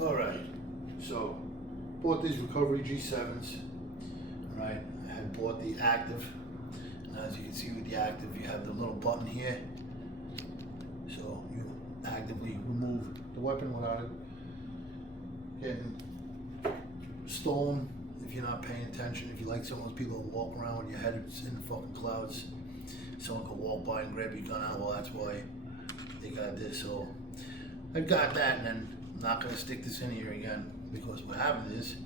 Alright, so bought these recovery G7s. Alright, I had bought the active. And as you can see with the active, you have the little button here. So you actively remove the weapon without it getting stolen if you're not paying attention. If you like some of those people that walk around with your head in the fucking clouds, someone could walk by and grab your gun out. Well, that's why they got this. So I got that, and then I'm not gonna stick this in here again, because what happens is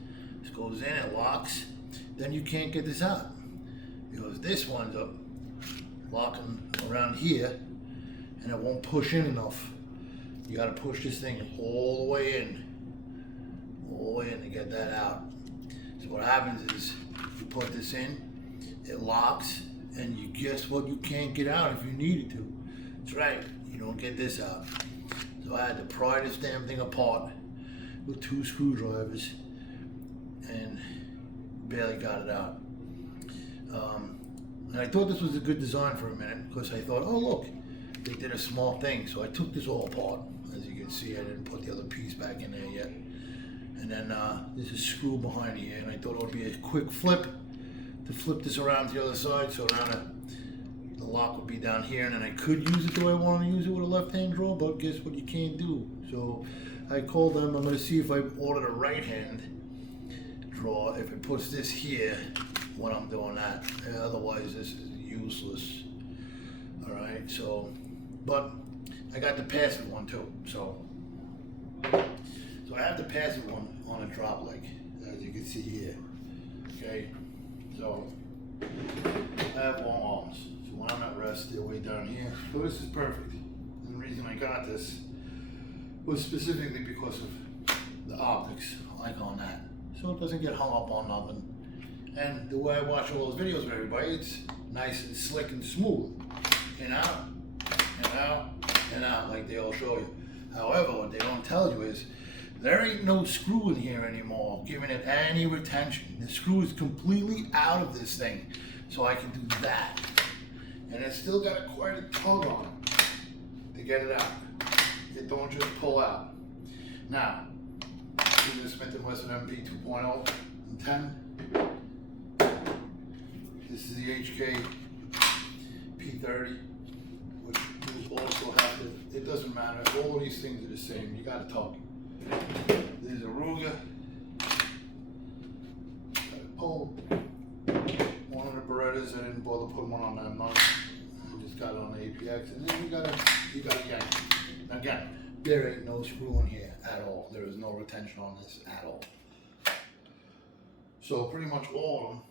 this goes in, it locks, then you can't get this out because this winds up locking around here and it won't push in enough. You gotta push this thing all the way in to get that out. So what happens is you put this in, it locks, and you guess what, you can't get out if you needed to. That's right, you don't get this out. So I had to pry this damn thing apart with 2 screwdrivers and barely got it out. And I thought this was a good design for a minute, because I thought, oh look, they did a small thing. So I took this all apart. As you can see, I didn't put the other piece back in there yet. And then there's a screw behind here, and I thought it would be a quick flip to flip this around to the other side, so now the lock would be down here, and then I could use it the way I want to use it with a left-hand draw, but guess what you can't do. So I called them. I'm going to see if I ordered a right-hand draw, if it puts this here when I'm doing that. Otherwise, this is useless. All right, so, but I got the passive one too. So I have the passive one on a drop leg, as you can see here. Okay, so I have long arms. So when I'm at rest, they're way down here. So this is perfect. And the reason I got this was specifically because of the optics, like on that. So it doesn't get hung up on nothing. And the way I watch all those videos with everybody, it's nice and slick and smooth. In, out, and out, and out, like they all show you. However, what they don't tell you is, there ain't no screw in here anymore, giving it any retention. The screw is completely out of this thing, so I can do that. And it's still got quite a tug on it to get it out. It don't just pull out. Now, this is the Smith & Wesson MP 2.0 and 10. This is the HK P30, which you also have to, it doesn't matter, all of these things are the same, you gotta talk. There's a Ruger, got a pole, one of the Berettas, I didn't bother putting one on that month, I just got it on the APX, and then you got a yank. Again, there ain't no screw in here at all, there is no retention on this at all. So pretty much all of them,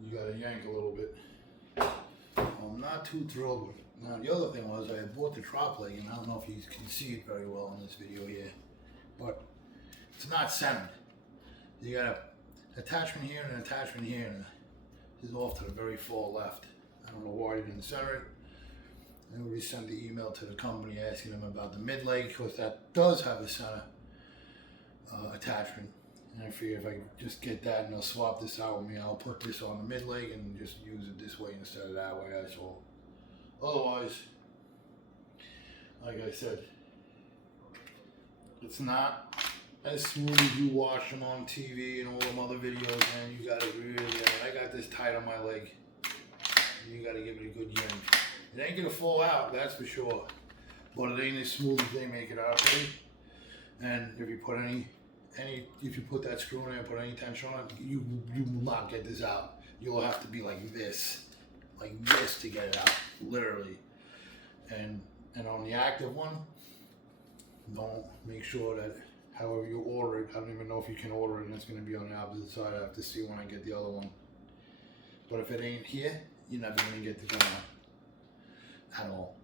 you gotta yank a little bit. I'm not too thrilled with it. Now the other thing was, I had bought the drop leg, and I don't know if you can see it very well in this video here, but it's not centered. You got an attachment here and an attachment here, and this is off to the very far left. I don't know why they didn't center it. I already sent the email to the company asking them about the mid leg, because that does have a center attachment. And I figure if I can just get that and they'll swap this out with me, I'll put this on the mid leg and just use it this way instead of that way, that's all. Otherwise, like I said, it's not as smooth as you watch them on TV and all them other videos, man. You gotta really, I got this tight on my leg. You gotta give it a good yank. It ain't gonna fall out, that's for sure. But it ain't as smooth as they make it out to be. And if you put if you put that screw in there, put any tension on it, you will not get this out. You'll have to be like this to get it out, literally. And on the active one, don't make sure that however you order it, I don't even know if you can order it and it's going to be on the opposite side. I have to see when I get the other one. But if it ain't here, you're never going to get the gun out at all.